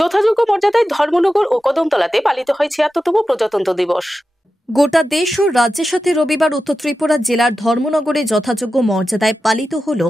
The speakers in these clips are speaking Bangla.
যথাযোগ্য মর্যাদায় ধর্মনগর ও কদমতলাতে পালিত হয় ৭৬তম প্রজাতন্ত্র দিবস। গোটা দেশ ও রাজ্যের সাথে রবিবার উত্তর ত্রিপুরা জেলার ধর্মনগরে যথাযোগ্য মর্যাদায় পালিত হল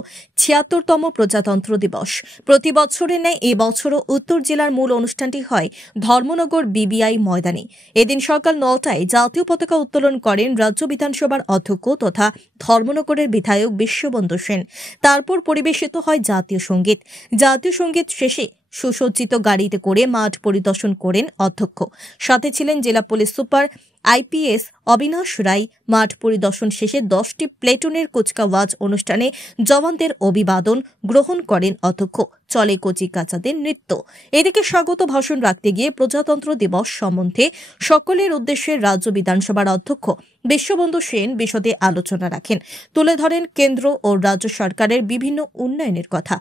৭৬তম প্রজাতন্ত্র দিবস। প্রতি বছরের ন্যায় এবছরও উত্তর জেলার মূল অনুষ্ঠানটি হয় ধর্মনগর বিবিআই ময়দানে। এদিন সকাল ৯টায় জাতীয় পতাকা উত্তোলন করেন রাজ্য বিধানসভার অধ্যক্ষ তথা ধর্মনগরের বিধায়ক বিশ্ববন্ধু সেন। তারপর পরিবেশিত হয় জাতীয় সঙ্গীত। জাতীয় সঙ্গীত শেষে সুসজ্জিত গাড়িতে করে মাঠ পরিদর্শন করেন অধ্যক্ষ। সাথে ছিলেন জেলা পুলিশ সুপার আইপিএস অবিনাশ রায়। মাঠ পরিদর্শন শেষে 10টি প্লেটুনের কুচকাওয়াজ অনুষ্ঠানে জওয়ানদের অভিবাদন গ্রহণ করেন অধ্যক্ষ। চলে কচি কাচাদের নৃত্য। এদিকে স্বাগত ভাষণ রাখতে গিয়ে প্রজাতন্ত্র দিবস সম্বন্ধে সকলের উদ্দেশ্যে রাজ্য বিধানসভার অধ্যক্ষ বিশ্ববন্ধু সেন বিশদে আলোচনা রাখেন। তুলে ধরেন কেন্দ্র ও রাজ্য সরকারের বিভিন্ন উন্নয়নের কথা।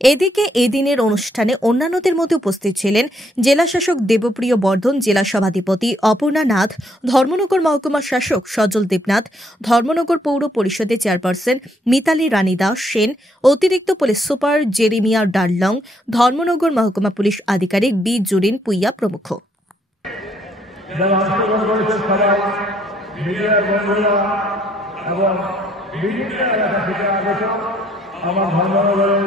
এদিকে এদিনের অনুষ্ঠানে অন্যান্যদের মধ্যে উপস্থিত ছিলেন জেলাশাসক দেবপ্রিয় বর্ধন, জেলা সভাধিপতি অপর্ণা নাথ, ধর্মনগর মহকুমা শাসক সজল দেবনাথ, ধর্মনগর পৌর পরিষদের চেয়ারপারসন মিতালি রানী দাস সেন, অতিরিক্ত পুলিশ সুপার জেরিমিয়া ডারলং, ধর্মনগর মহকুমা পুলিশ আধিকারিক বি জুরিন পুইয়া প্রমুখ। আমার ধর্মনগরের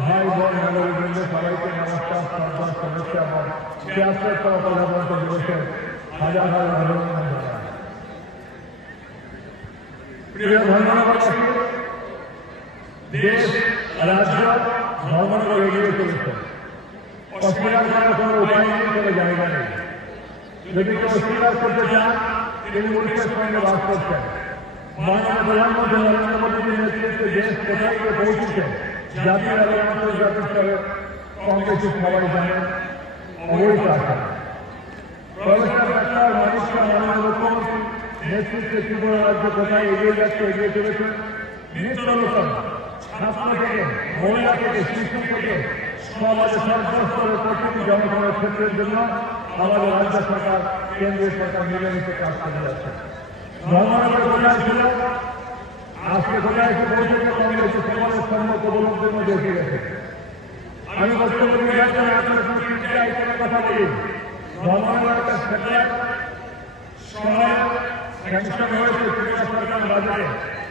ভাই বোন নগরবৃন্দ সবাইকে নমস্কার, শ্রদ্ধা, শুভেচ্ছা এবং ৭৬তম প্রজাতন্ত্র দিবসের হাজার হাজার অভিনন্দন জানাই। প্রিয় ধর্মনগরবাসী, দেশ রাজ্য ধর্মনগর এগিয়ে চলেছে। অস্বীকার করার কোনো উপায় নেই, কোনো জায়গা নেই। যদি কেউ অস্বীকার করতে চান, তিনি উড়িষ্যার সঙ্গে বাস করছেন। মাননীয় প্রধানমন্ত্রী নরেন্দ্র মোদীর নেতৃত্বে দেশ কোথায় গিয়ে পৌঁছেছে জাতীয় এবং আন্তর্জাতিক স্তরে কম বেশি সবাই জানেন, অবহিত আছেন। প্রফেসর ডাক্তার মানিক শাহ মাননীয় মুখ্যমন্ত্রী নেতৃত্বে ত্রিপুরা রাজ্য কোথায় এগিয়ে যাচ্ছে, এগিয়ে চলেছে। নিত্যনূতন ছাত্র থেকে, মহিলা থেকে, শিশু থেকে সমাজের সর্বস্তরের প্রতিটি জনগণের ক্ষেত্রের জন্য আমাদের রাজ্য সরকার, কেন্দ্রীয় সরকার মিলেমিশে কাজ করে যাচ্ছে। ধর্মনগর কোথায় ছিল, আজকে কোথায় এসে পৌঁছেছে, কংগ্রেস সমাজের সম্মত উপলব্ধির মধ্যে এসে গেছে। আমি বক্তব্য নির্বাচনে আপনার কোনো কথা বলি। ধর্মনগর একটা সেটেলাইট শহর স্যাংশন হয়েছে ত্রিপুরা সরকার বাজেটে।